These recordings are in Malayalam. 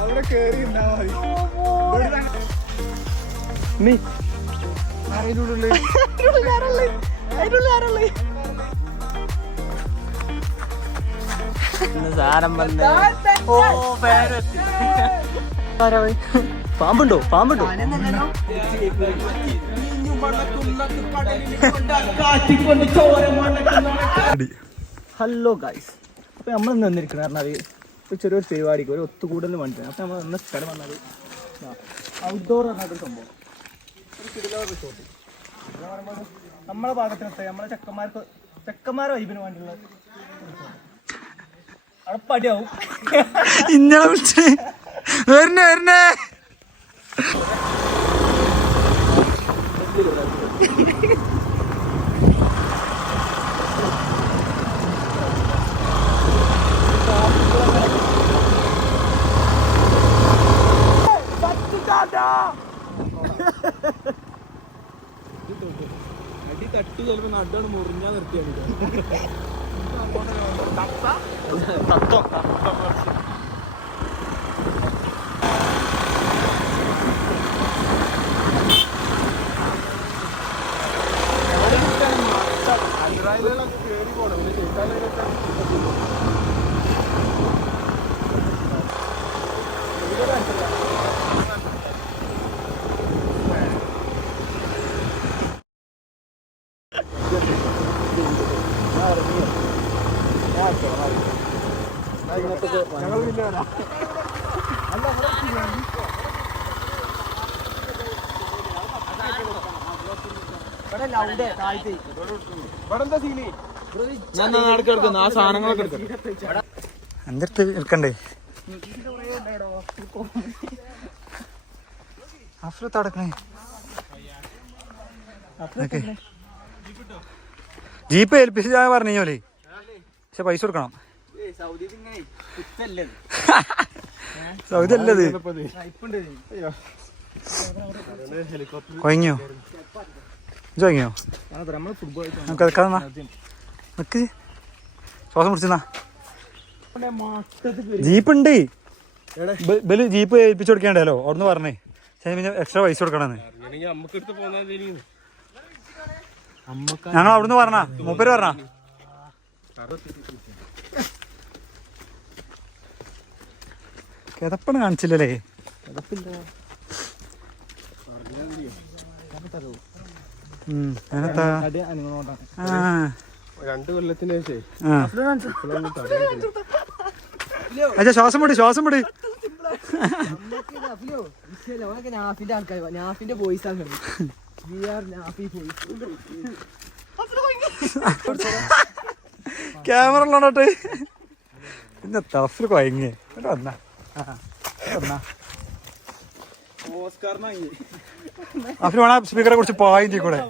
അവിടെ കേറി പാമ്പുണ്ടോ പാമ്പുണ്ടോ? ഹലോ ഗൈസ്, അപ്പൊ നമ്മൾ ഇന്ന് വന്നിരിക്കുന്നത് പറഞ്ഞാൽ ചെറിയൊരു പരിപാടിക്ക് ഒരു ഒത്തുകൂടൽ വേണ്ടിയിട്ട്. അപ്പൊ നമ്മൾ ഇന്ന സ്ഥലം വന്നത് ഔട്ട്ഡോർ പറഞ്ഞൊരു സംഭവം, ഒരു കിടിലൻ റിസോർട്ട്. നമ്മളെ ഭാഗത്തിനത്തെ നമ്മളെ ചെക്കന്മാരെ വൈബിന് വേണ്ടിയുള്ള അവിടെ പടിയാവും. ഇന്നലെ വിളിച്ച് വരണേ അടി തട്ടി ചിലപ്പോ നടാണ് മുറിഞ്ഞാ നിർത്തിയാണ്. കേറി പോണം. ഞങ്ങൾ പിന്നെ വരാം. ആ സാധനങ്ങളൊക്കെ എന്തെടുത്ത് എടുക്കണ്ടേ? അഫ്രത്തടക്കണേ ജീപ്പ് ഏൽപ്പിച്ച് ഞാൻ പറഞ്ഞോലേ, പക്ഷെ പൈസ കൊടുക്കണം. സൗദി അല്ലത്. കൊയങ്ങിയോ ചോങ്ങിയോ? നിക്ക് ശ്വാസം പിടിച്ചെന്നാ. ജീപ്പ് ഉണ്ട്, ബല് ജീപ്പ് ഏൽപ്പിച്ചു കൊടുക്കേണ്ടല്ലോ അവിടുന്ന് പറഞ്ഞേ. പിന്നെ എക്സ്ട്രാ പൈസ കൊടുക്കണമെന്ന് ഞങ്ങൾ അവിടുന്ന് പറഞ്ഞ മൂപ്പര് പറഞ്ഞ. കിതപ്പണ് കാണിച്ചില്ലല്ലേ? അച്ഛാ ശ്വാസം വിട്, ശ്വാസം വിട്. ക്യാമറ ഉള്ളോട്ടെ. പിന്നെ തഫിൽ കൊയങ്ങേ വന്നാ അഫിൽ വേണ സ്പീക്കറെ കുറിച്ച് പായിന്റെ കൂടെ.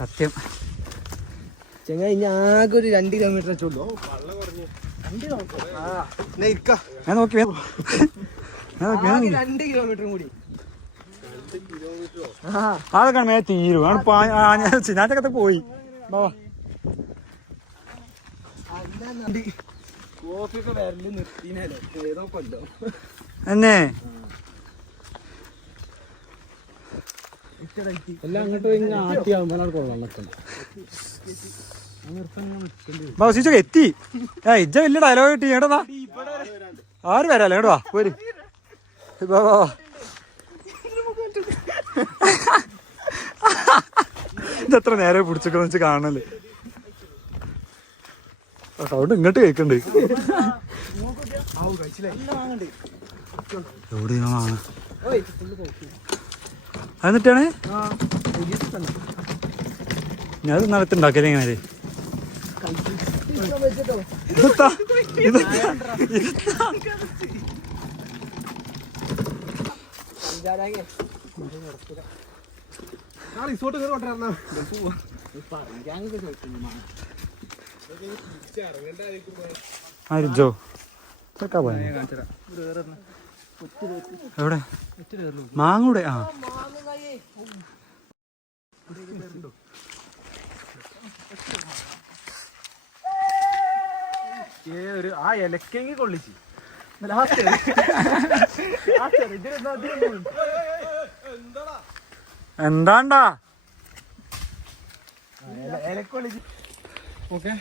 സത്യം ചെങ്ങ ഇനി ആകെ ഒരു 2 കിലോമീറ്റർ വെച്ചോളൂ. ഞാൻ നോക്കി 2 കിലോമീറ്റർ കൂടി അതൊക്കെ മേ തീരും. ചിനാറ്റൊക്കെ പോയി കോഫിയൊക്കെ വരല് നിർത്തിനല്ലേ ഏതോ കൊല്ലോ എന്നെ എല്ലാം അങ്ങോട്ട് ആട്ടിയാവുമ്പോൾ കൊള്ളാം. ബൗസിച്ചൊക്കെ എത്തി. ഇജ്ജ വലിയ ഡയലോഗ് കിട്ടി. കേട്ടതാ ആര് വരാല്ലേ? കേട്ടോ പോര്. ഇതെത്ര നേരെ പിടിച്ചൊക്കെ വെച്ച് കാണണല്ലേ? സൗണ്ട് ഇങ്ങോട്ട് കേൾക്കണ്ട്. എവിടെയാണ് എന്നിട്ടാണ് ഞാൻ നടത്തുണ്ടാക്കിയത്. എങ്ങനെ ജോ എവിടെ മാങ്ങൂടെ? ആ ഒരു ആ ഇലക്കെങ്കി കൊള്ളിച്ച് എന്താണ്ടാ ഇലക്കൊള്ളിച്ച്. ഓക്കെ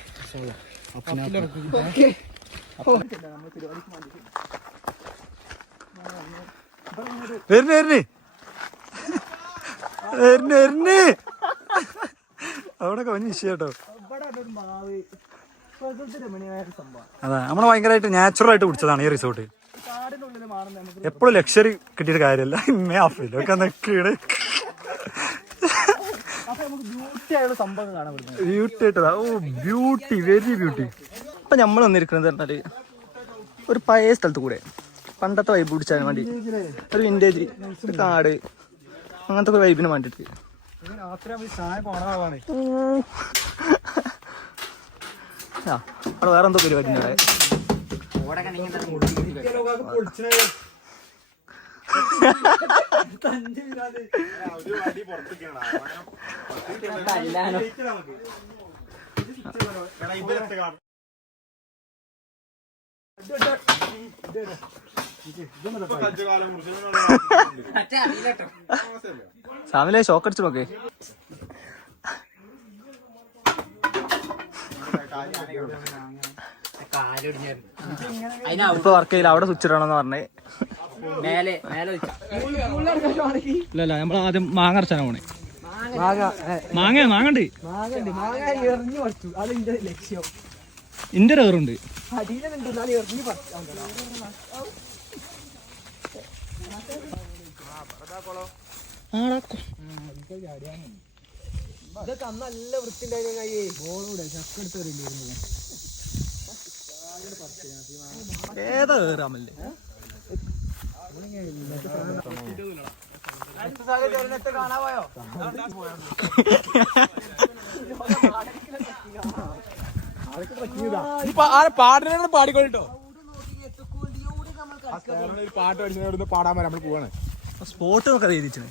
അവിടെ കൊഞ്ഞ വിഷയട്ടോ. മാവ് പ്രകൃതി രമണീയമായ സംഭവം. അതെ, നമ്മള് ഭയങ്കരമായിട്ട് നാച്ചുറൽ ആയിട്ട് പിടിച്ചതാണ് ഈ റിസോർട്ട്. കാടിനുള്ളിൽ മാറുന്ന നമുക്ക് എപ്പോഴും ലക്ഷറി കിട്ടിയിട്ട് കാര്യമല്ല. ഇന്നേ ആഫിലൊക്കെ നിൽക്കീട് അപ്പൊ നമുക്ക് ബ്യൂട്ടി ആയുള്ള സംഭവം കാണാൻ പറ്റുന്നത്. ബ്യൂട്ടി ആയിട്ടതാ. ഓ ബ്യൂട്ടി, വെരി ബ്യൂട്ടി. ഇപ്പൊ നമ്മൾ വന്നിരിക്കുന്നത് പറഞ്ഞാല് ഒരു പഴയ സ്ഥലത്ത് കൂടെ പണ്ടത്തെ വൈബ് പിടിച്ചാൽ വേണ്ടി ഒരു വിന്റേജ് ഒരു കാട് അങ്ങനത്തെ ഒരു വൈബിന് വേണ്ടിട്ട് അവിടെ വേറെ എന്തോ പരിപാടി ഉണ്ട് സാമിലെ ഷോക്കടിച്ചു നോക്കേ. ഇപ്പൊ വർക്ക് ചെയ്യില്ല, അവിടെ സ്വിച്ച് ഇടണമെന്ന് പറഞ്ഞേ. ഇല്ല നമ്മൾ ആദ്യം മാങ്ങ അരച്ചാനാ പോണേ. മാങ്ങണ്ട് എറിഞ്ഞു പഠിച്ചു. അതെന്റെ ലക്ഷ്യം. ഇന്റെ റേറുണ്ട്. അടിയിലുണ്ട് എറിഞ്ഞു പഠിച്ചു. ഇതൊക്കെ അന്ന് നല്ല വൃത്തിണ്ടായിരുന്നു. കയ്യേ ബോളൂടെ ചക്കെടുത്തവരില്ലായിരുന്നു. ഏതാ കേറാമല്ലേ? കാണാപോയോ? പാടിനോട് പാടിക്കോട്ടോ. പാട്ട് പഠിച്ചോട് പാടാൻ വരാം. നമ്മൾ പോവാണ്. സ്പോട്ട് നോക്കാൻ എഴുതിച്ചു.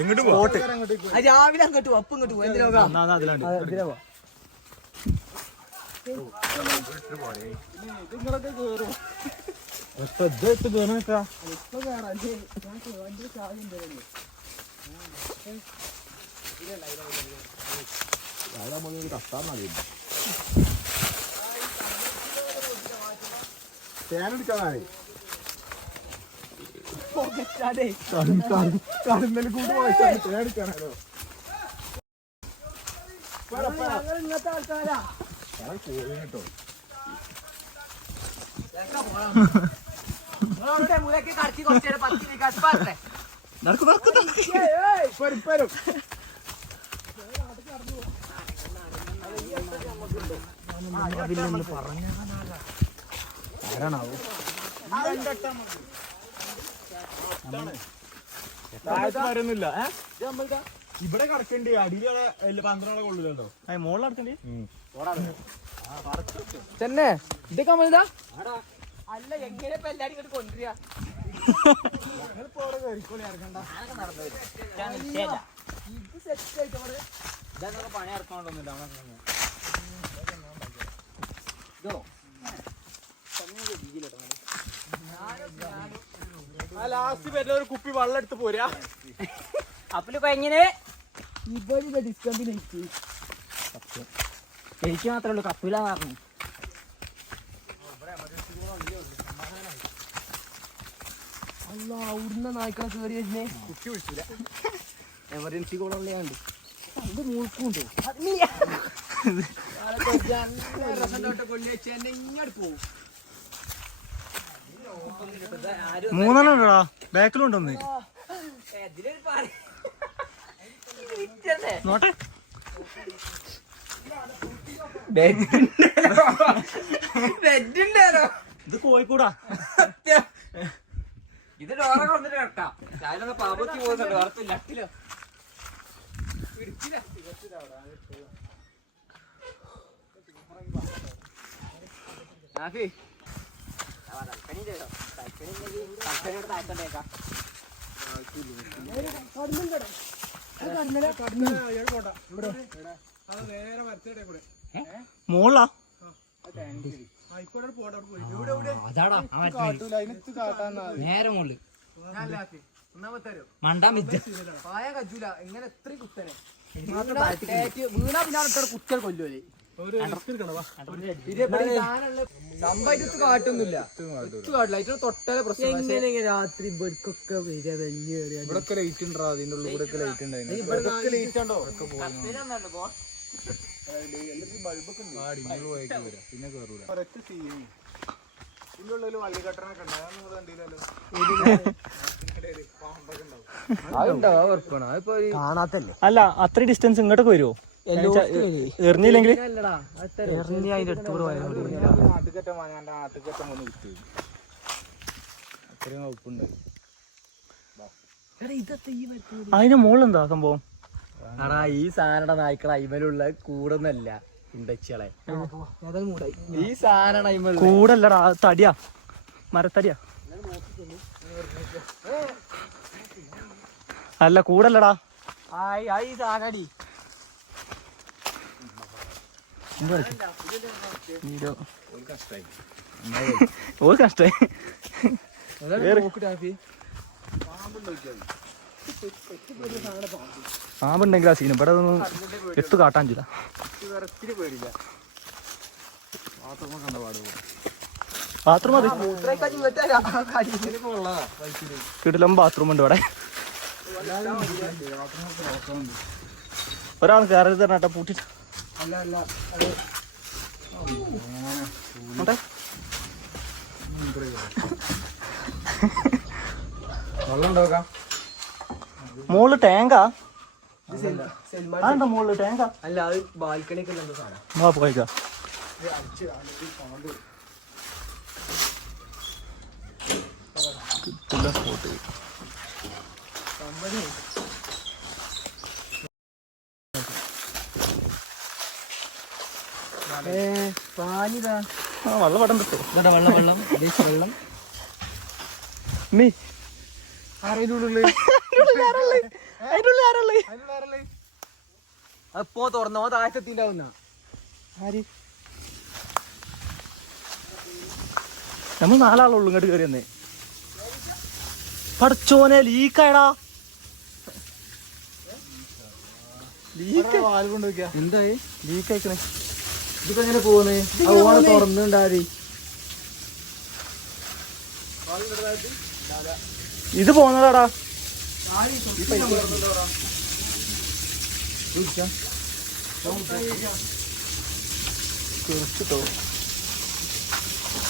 എങ്ങോട്ട് പോട്ടെ? രാവിലെ അങ്ങോട്ട് അപ്പം ഇങ്ങോട്ട് പോകും. തേനെടുക്കാനായി കടന്നൽ കൂട്ട് പോയിട്ടാണ് തേനെടുക്കാനാണോ? ഇങ്ങനത്തെ ആൾക്കാരാ. കേട്ടോ മൂലക്ക് കടത്തി കുറച്ചേരം 10 മിനിറ്റ് നടക്കും പരിപ്പരും പറയുന്നില്ല. ഇവിടെ കിടക്കണ്ടേ? അടിയിലുള്ള 12 കൊള്ളില്ലല്ലോ. മോളിൽ നടക്കണ്ടേ? ചെന്നെ ഇതൊക്കെ അമ്മതാ. അല്ല എങ്ങനെ ഇപ്പൊ എല്ലാരും ഇങ്ങോട്ട് കൊണ്ടുവരിക? ഇത് സെറ്റ് ആയിട്ട് പണി ഇറക്കാണ്ടൊന്നുമില്ല. ലാസ്റ്റ് വരുന്ന ഒരു കുപ്പി വെള്ളം എടുത്ത് പോരാ. അപ്പല് എങ്ങനെ ഇവരില്ല ഡിസ്കമ്പിലേക്ക് എനിക്ക് മാത്രമേ ഉള്ളൂ. കപ്പില പറഞ്ഞു അല്ല അവിടുന്ന് നായ്ക്കളെ കയറി വരുന്നേ. കുട്ടി വിളിച്ചില്ല. എമർജൻസി കോളുള്ളതുണ്ട്. ഇത് മൂക്കുണ്ടോ? ഇങ്ങോട്ട് പോകും. 3 ഉണ്ടോടാ? ബാക്കിലുണ്ടോന്ന് നോട്ടെ. ഇത് കോഴിക്കൂടാ. ഇത് ഡോറ കൊണ്ടിട്ട് കേട്ടാ. ഞാനൊന്ന് പാപത്തി പോകുന്നുണ്ട്. ഉറപ്പില്ല. മോളാ നേരെ മോള് മണ്ടാൻ പായ കജൂല ഇങ്ങനെ എത്ര കുത്തനെ വീണാ പിന്നെ കുത്തൽ കൊല്ലുവല്ലേ സംഭവത്ത് കാട്ടൊന്നുമില്ല കാട്ടില്ല അതിന് തൊട്ടാലെ പ്രശ്നം രാത്രി ഇവർക്കൊക്കെ വരിക വലിയ ഇവിടെ ലൈറ്റ് ഉണ്ടോ അതിന്റെ ഉള്ളിൽ കൂടെ ലൈറ്റ് ഉണ്ടായിരുന്നു ലൈറ്റ് ഉണ്ടോ പിന്നെ കേറൂല കാണാത്തല്ലേ അല്ല അത്ര ഡിസ്റ്റൻസ് ഇങ്ങോട്ടൊക്കെ വരുമോ എറിഞ്ഞില്ലെങ്കിൽ അതിന്റെ മുകളിലെന്താ സംഭവം? ആടാ ഈ സാധനയുടെ നായ്ക്കള അയിമലുള്ള കൂടൊന്നല്ല ഉണ്ടച്ചികളെ ഈ സാധനം അയിമ കൂടല്ലടാ തടിയാ മരത്തടിയാ അല്ല കൂടല്ലടാ ഈ സാധനടി ഓ കഷ്ടായി പാമ്പുണ്ടെങ്കിൽ ആ സീൻ ഇവിടെ ഒന്നും എത്ത് കാട്ടാൻ ചെയ്ത ബാത്റൂം മതി വീട്ടിലും ബാത്റൂം ഉണ്ട് ഇവിടെ ഒരാൾ കയറി തരണ പൂട്ടിട്ട് മോള് ടാങ്കാ മോള് ടാങ്കാ അല്ല അത് ബാൽക്കണിക്ക് സാധനം പോയിക്കാ കിട്ടില്ല സ്പോട്ട് വെള്ളം വടം കിട്ടോ വെള്ളം വെള്ളം വെള്ളം മീ അപ്പോ തുറന്നോ താഴത്തെത്തിണ്ടാവുന്ന നമ്മൾ നാലാളുള്ളൂ ഇങ്ങോട്ട് കയറി വന്നേ പഠിച്ചോനെ ലീക്കായടാ എന്തായി ലീക്ക് അയക്കണേ ഇതിപ്പോ എങ്ങനെ പോകുന്നത് തുറന്നുണ്ടാതി ഇത് പോന്നതാടാ തീർച്ചട്ടോ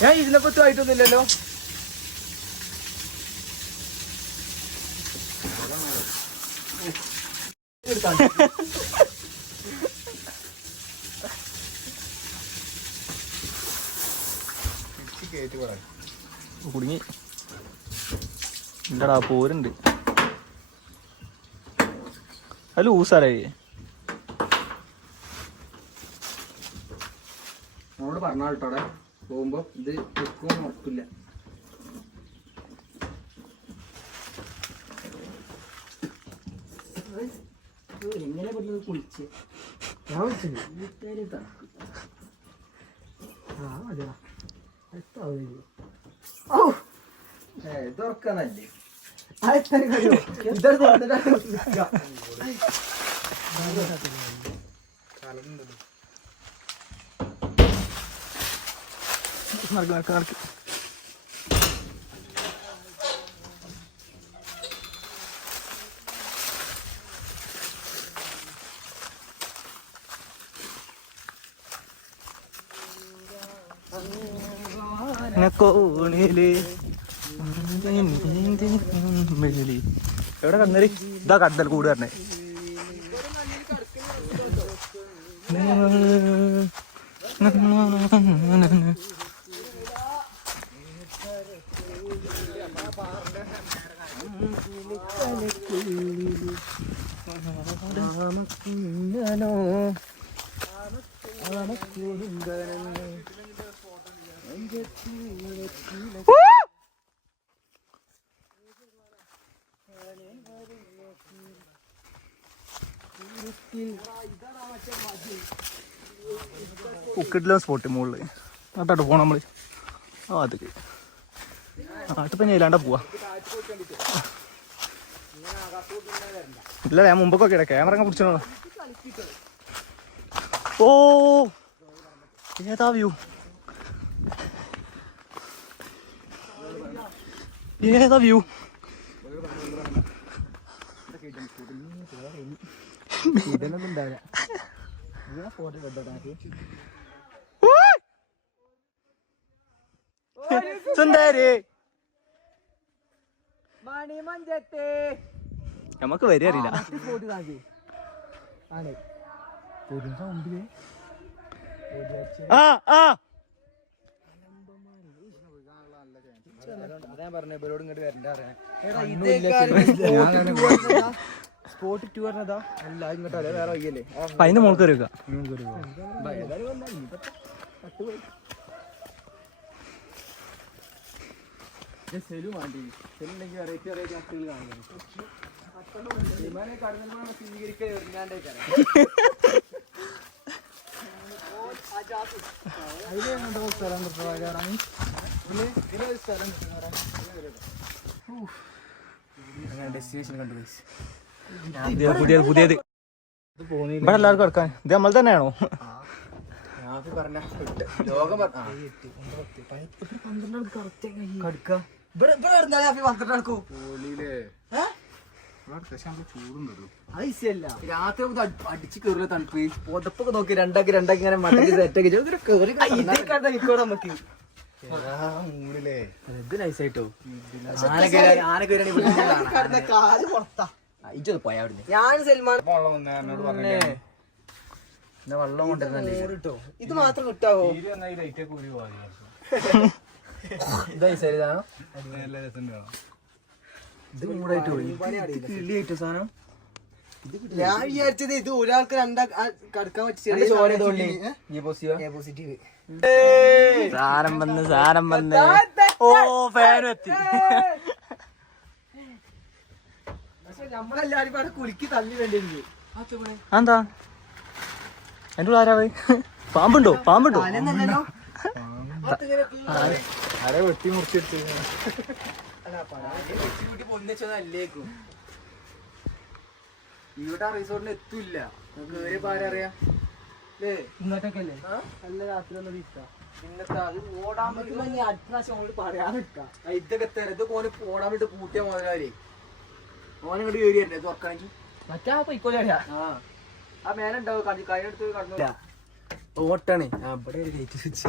ഞാൻ ഇതിനെപ്പറ്റും ആയിട്ടൊന്നുമില്ലല്ലോ കുടുങ്ങി എന്താടാ പോരുണ്ട് അത് ലൂസാലേ നമ്മളോട് പറഞ്ഞാട്ടോടെ പോകുമ്പോ ഇത് തെക്കും ഉറപ്പില്ല എങ്ങനെ പറ്റുന്നത് കുളിച്ച് ഞാൻ വിളിച്ചത് ആ അതെയാ ഇതൊറക്കാനല്ലേ നടക്ക് കോണില് എവിടെ കന്നേരി ഇതാ കടൽ കൂട് പറഞ്ഞേ ഉക്കിട്ടില്ല സ്പോട്ട് മുകളിൽ നാട്ടാട്ട് പോണം നമ്മള്. ആ അത് നാട്ടിൽ പിന്നെ ഇല്ലാണ്ട പോവാ. ഇല്ല ഞാൻ മുമ്പൊക്കെ ക്യാമറ അങ്ങ് പിടിച്ചോ. ഓ ഏതാ വ്യൂ, ഏതാ വ്യൂ. സുന്ദരി നമുക്ക് വരെ അറിയില്ല. ആ ആ സ്പോട്ട് ടു പറഞ്ഞതാ അല്ല ഇങ്ങോട്ടല്ലേ വേറെ വയ്യല്ലേ. അതിന്റെ മോൾക്ക് കയറി വെക്കാം. സെലു വേണ്ടി സെലുണ്ടെങ്കിൽ വെറൈറ്റി വെറൈറ്റി മക്കൾ കാണുന്നു. സ്വീകരിക്കാൻ ഡെസ്റ്റിനേഷൻ കണ്ടു. പുതിയത് പുതിയത് ഇവിടെ എല്ലാവർക്കും എടുക്കാൻ ഇത് നമ്മൾ തന്നെയാണോ? പറഞ്ഞ ലോകം രാത്രി അടിച്ച് കയറുന്ന തണുപ്പ് പുതപ്പൊക്കെ നോക്കി രണ്ടാക്കി ഇങ്ങനെ മടക്കി സെറ്റാക്കി നമുക്ക് ഇത് നൈസായിട്ടോ. ഇജത് പോയാ ഞാൻ സൽമാൻ വെള്ളം കൊണ്ടുവരുന്നല്ലേ ഇത് മാത്രം കിട്ടാവോ? ഇതായി ശരിതാണോ? ഇത് മൂടായിട്ട് പോയി കിള്ളിയായിട്ടോ സാധനം. ഞാൻ വിചാരിച്ചത് ഇത് ഒരാൾക്ക് കടക്കാൻ പറ്റിയ സാരം വന്ന് ഓ ഫാനും എത്തി. പക്ഷെ നമ്മളെല്ലാരും പാടെ കുലുക്കി തള്ളി വേണ്ടി. എന്താ എന്റെ ഉള്ള ആരാവേ? പാമ്പുണ്ടോ? പാമ്പുണ്ടോ? വെട്ടി മുറിച്ചെടുത്ത് പൊന്നിച്ചതല്ലേക്കും. ഇവിടെ റിസോർട്ടിന് എത്തൂല്ല. കേറിയ പാരറിയാ ഇങ്ങോട്ടൊക്കെ അല്ലേ നല്ല രാത്രി ഒന്ന് വീട്ടാ. പിന്നത്തെ അത് ഓടാൻ പറ്റുന്ന അടുത്ത പ്രാവശ്യം ഓട് പറയാൻ നിൽക്കാം. ഇതൊക്കെ തരാം. ഇത് ഓന് ഓടാൻ വേണ്ടി പൂട്ടിയ മുതലാളി ഓനങ്ങോട്ട് കയറി തന്നെ തുറക്കണമെങ്കിൽ മറ്റാ പൊയ്ക്കോലറിയാ. ആ മേലുണ്ടാവും കഴിഞ്ഞെടുത്ത് കടന്നു ഓട്ടാണ്. അവിടെ ലൈറ്റ് സ്വിച്ച്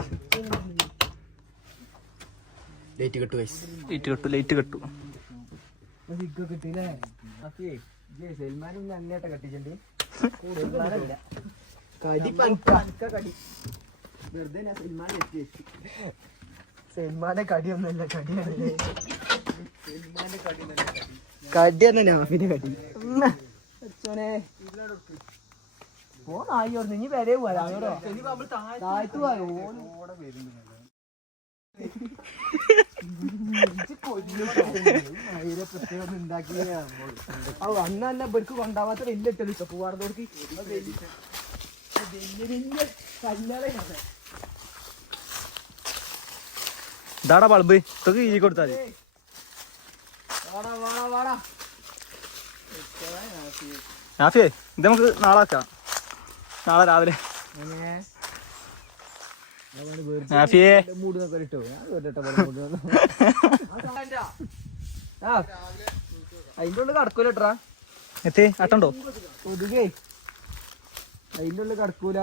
ലൈറ്റ് കെട്ടു ലൈറ്റ് കെട്ടു കിട്ടില്ലേ? സൽമാൻ അന്നേട്ട കട്ടിച്ചിട്ടുണ്ട്. കടി കടി വെറുതെ ഞാൻ സൽമാൻ എത്തി. സൽമാന്റെ കടിയൊന്നുമല്ല, കടിയാണ് സൽമാന്റെ കടി തന്നെ നാഫിന്റെ കടി. ഫോണായി ഇനി വരെ പോരാ താഴ്ത്തു പോയോ? അന്ന് തന്നെ ഇവർക്ക് കൊണ്ടാവാത്ത വലിയ ഇട്ടു പൂവാർന്നോർക്ക് ഇതാടാ ബൾബ് ഇതൊക്കെ ഈ കൊടുത്താൽ നാഫിയേ ഇത് നമുക്ക് നാളെ ആക്കാം. നാളെ രാവിലെ നാഫിയേ അതിന്റെ ഉള്ളിൽ കടക്കൂലട്ടാ. എത്തി അട്ടുണ്ടോ? ഒതുകേ അതിന്റെ ഉള്ളിൽ കടക്കൂല.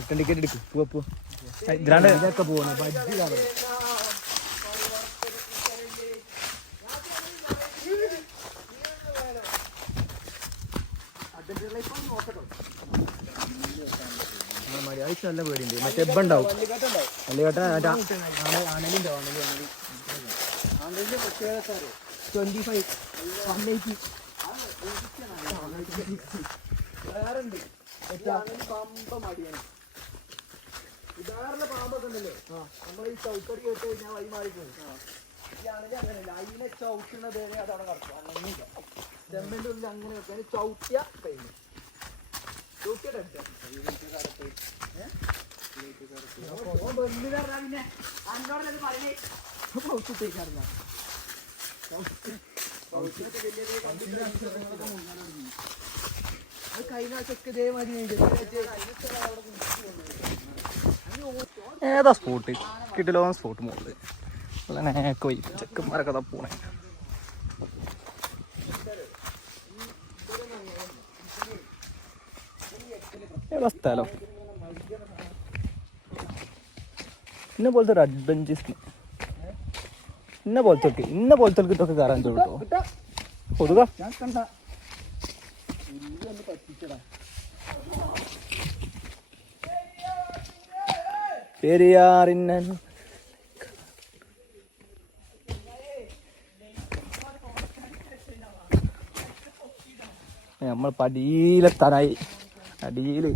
ടിക്കറ്റ് എടുക്കും. ഇതൊക്കെ പോകണം ബജ്ജി കാണണം. നല്ല പേടിയുണ്ട് മറ്റേ ഇബണ്ടാവും അല്ലേട്ട ആണലിൻ്റെ 25 180 വേറുണ്ട് പമ്പ മടിയാണ് ഉദാഹരണ പാമ്പൊക്കെ ഉണ്ടല്ലോ നമ്മൾ ഈ ചവിട്ടടി കേട്ട് കഴിഞ്ഞാൽ വഴി മാറിപ്പോയി ഇയാണെങ്കിൽ അങ്ങനെയല്ല അതിനെ ചവിട്ടുന്നത് വരെ അതവിടെ കറക്കും അങ്ങനെയില്ല ചെമ്മൻ്റെ ഉള്ളിൽ അങ്ങനെ വെക്കാൻ ചവിട്ടിയ കഴിഞ്ഞു ചവിട്ടിയുടെ പിന്നെ അന്നോടത് പറഞ്ഞേ ചവിട്ടിട്ടേക്കാറില്ല അത് കഴിഞ്ഞ ആഴ്ചയൊക്കെ ഇതേമാതിരി ഏതാ സ്പോട്ട് കിട്ടില്ലോ സ്പോട്ട് മുകളിൽ നേക്കെ പോയി ചെക്കന്മാരൊക്കെ അതാ പോണേ ഏതാ സ്ഥലം ഇന്ന പോലത്തെ ഒരു അഡ്വഞ്ചേഴ്സ് ഇന്ന പോലത്തെ ഇതൊക്കെ കയറാൻ കേട്ടോ കൊതുക ഞാൻ കണ്ട പെരിയാറിന്ന നമ്മൾ പടിയിലെത്താനായി അടിയില്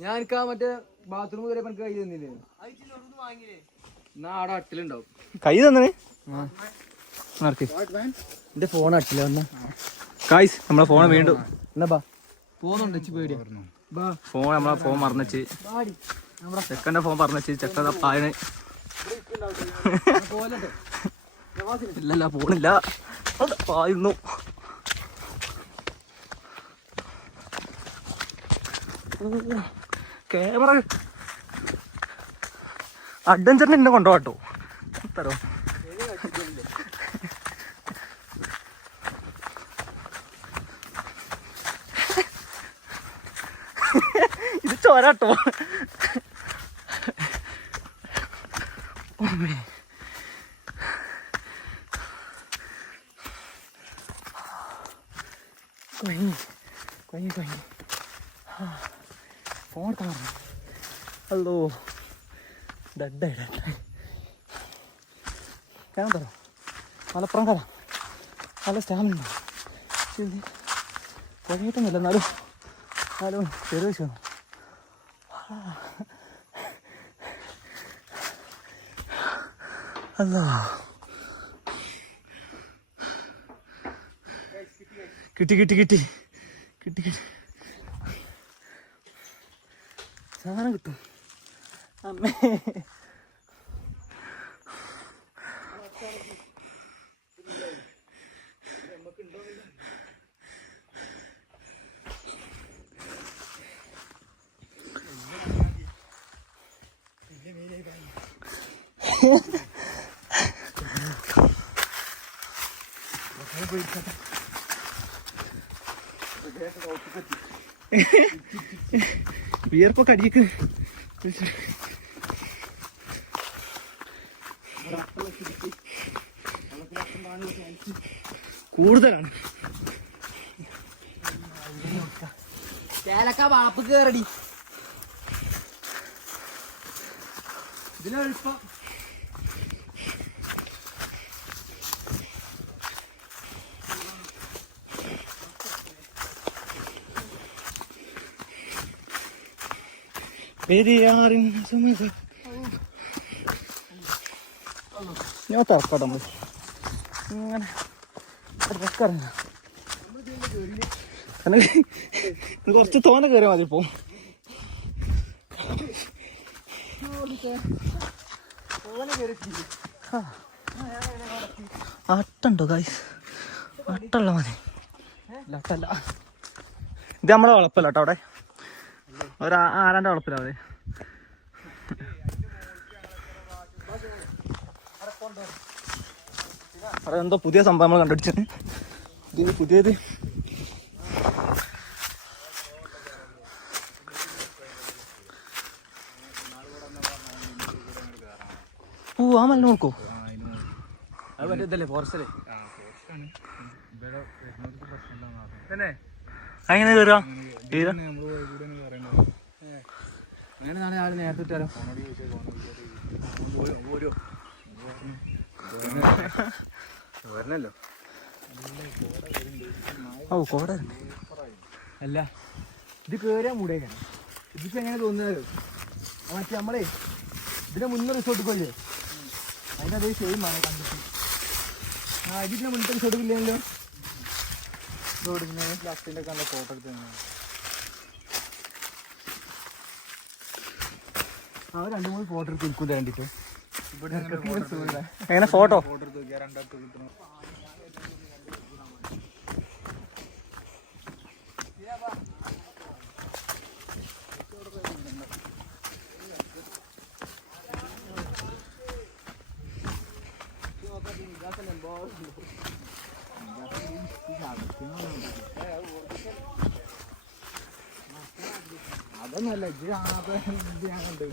ഞാൻ എനിക്ക് മറ്റേ ബാത്റൂം കയറിയപ്പോ എനിക്ക് കൈ തന്നില്ലേ എന്നാ അവിടെ അട്ടിലുണ്ടാവും കൈ തന്നെ എന്റെ ഫോൺ അട്ടില്ല വന്ന കായ്സ് നമ്മളെ ഫോൺ വീണ്ടും എന്നാ ബാ ഫോണുണ്ട് പേടിയാ ഫോൺ നമ്മളെ ഫോൺ മറന്നുവെച്ച് ചെക്കൻ്റെ ഫോൺ പറഞ്ഞുവെച്ച് ചെക്കൻ പായന് ഇല്ലല്ല ഫോണില്ല പായുന്നു ക്യാമറ അഡ്വഞ്ചറിന് എന്നെ കൊണ്ടുപോട്ടോ തരോ ഇത് ചോരാട്ടോ ഫോൺ കാണുന്നു ഹലോ ഡെഡായി ഞാൻ തരാം മലപ്പുറം കഥ നല്ല സ്റ്റാമിന കുഴഞ്ഞിട്ടൊന്നുമില്ല എന്നാലും ചെറിയ വിഷയം അല്ല കിട്ടി സാധനം കിട്ടും അമ്മേ വിയർപ്പൊക്കെ അടിക്ക് കൂടുതലാണ് ചേലക്ക വാപ്പ് കേറടി ഇതിനെളുപ്പം പെരിയാറിൻ ഞാൻ തറക്കോട്ടെ നമ്മൾ ഇങ്ങനെ കുറച്ച് തോനെ കയറിയാൽ മതി ഇപ്പോ അട്ടുണ്ടോ ഗായ്സ് അട്ടുള്ള മതി അട്ടല്ല ഇത് നമ്മളെ വളപ്പല്ല കേട്ടോ അവിടെ ആരാൻ്റെ വളപ്പില്ല അവിടെ അവിടെ എന്തോ പുതിയ സംഭവം നമ്മൾ കണ്ടുപിടിച്ചത് ഇത് പുതിയത് ഓ ആ മല്ല നോക്കോ അത് മറ്റേ ഇതല്ലേ ഫോറസ്റ്റ് തന്നെ അങ്ങനെ കയറാ അങ്ങനെ ആള് നേരത്തെ ഇട്ടാലോ വരണല്ലോ ഓ കോട അല്ല ഇത് കേറിയാ മൂടേക്കാണ് ഇതിപ്പോ എങ്ങനെ തോന്നുന്നത് മറ്റേ നമ്മളെ ഇതിന്റെ മുന്നേ റിസോർട്ട് പോയില്ലേ അതിന്റെ അതേ സെയിം ആണ് കണ്ടിട്ട് ഇതിന്റെ മുന്നത്തെ റിസോർട്ട് ഇല്ലല്ലോ ലാസ്റ്റിന്റെ ഒക്കെ നല്ല ഫോട്ടോ എടുത്ത് അവർ 2-3 ഫോട്ടോ എടുത്ത് ഇരിക്കൂല വേണ്ടിട്ട് എങ്ങനെ ഫോട്ടോ ഫോട്ടോ എടുത്ത് നോക്കിയാൽ രണ്ടാമത്തെ കിട്ടണം. അതൊന്നല്ല ഇത് ഞാൻ കണ്ടു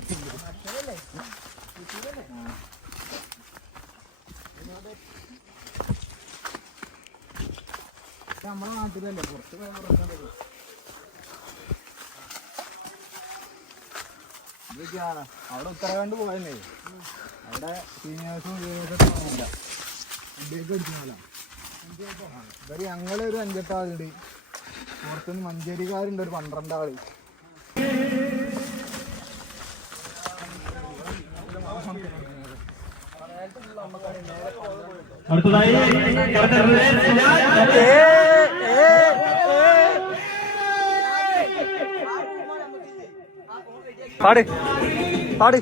നമ്മളെ നാട്ടിലല്ലേ പുറത്ത് പോയി ഇതൊക്കെയാണ് അവിടെ ഉത്തരാഖണ്ഡ് പോയല്ലേ അവിടെ സീനിയേഴ്സും ജൂനിയേഴ്സും ഇല്ല ഇന്ത്യക്ക് അടിക്കുന്നല്ല ഇവര് ഞങ്ങളൊരു 5-8 ആളുണ്ട് പുറത്തുനിന്ന് മഞ്ചേരിക്കാരുണ്ട് ഒരു 12 ആള് പാട് പാട്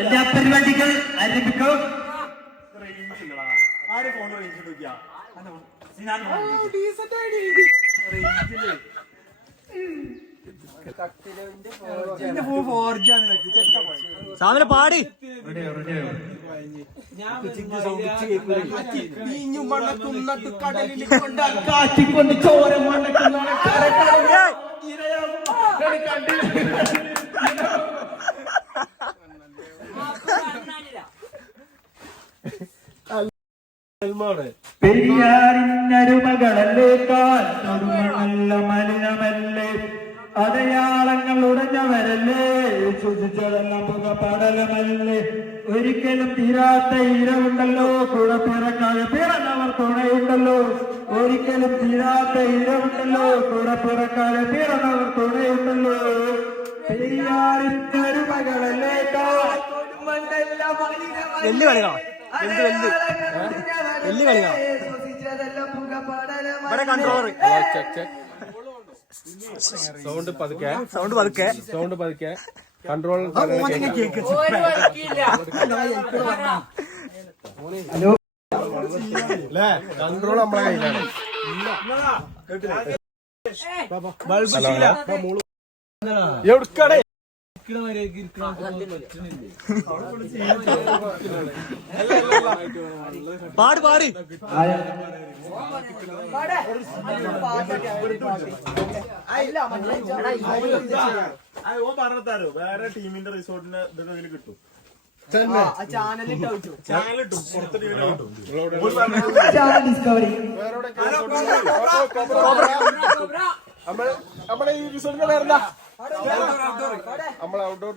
എല്ലാ പരിപാടികൾ ആരംഭിക്കും. സാമിനെ പാടി കാറ്റിക്കൊണ്ട് ചോര മണക്കുന്ന പെരിയാറിനരുമകളല്ലേ കാൽമല്ല മലിനമല്ലേ അടയാളങ്ങൾ ഉടഞ്ഞവരല്ലേ ശുചിച്ചതെല്ലാം പുകപടലമല്ലേ ഒരിക്കലും തീരാത്ത ഇരവുണ്ടല്ലോ കൂടെ പിറക്കാതെ പിറന്നവർ തുണയുണ്ടല്ലോ ഒരിക്കലും തീരാത്ത ഇരവുണ്ടല്ലോ കൂടെ പിറക്കാതെ പിറന്നവർ തുണയുണ്ടല്ലോ പെരിയാറിനരുമകളല്ലേ വലിയ കളികളോ എന്ത് വലുത് വലിയ കളികളോ ഇവിടെ കൺട്രോളർ സൗണ്ട് പതുക്കെ സൗണ്ട് പതുക്കെ സൗണ്ട് പതുക്കെ കൺട്രോൾ അല്ലേ കൺട്രോൾ നമ്മളെ കയ്യിലാണ്. എവിടുക്കടേ പാട് പാടി പറഞ്ഞോ വേറെ ടീമിന്റെ റിസോർട്ടിന്റെ ഇതൊക്കെ കിട്ടും ചാനലിട്ടും പുറത്തെ ടീമിനെ കിട്ടും നമ്മളെ ഈ റിസോർട്ടിന്റെ പേരെന്താ? നമ്മളെ ഔട്ട്ഡോർ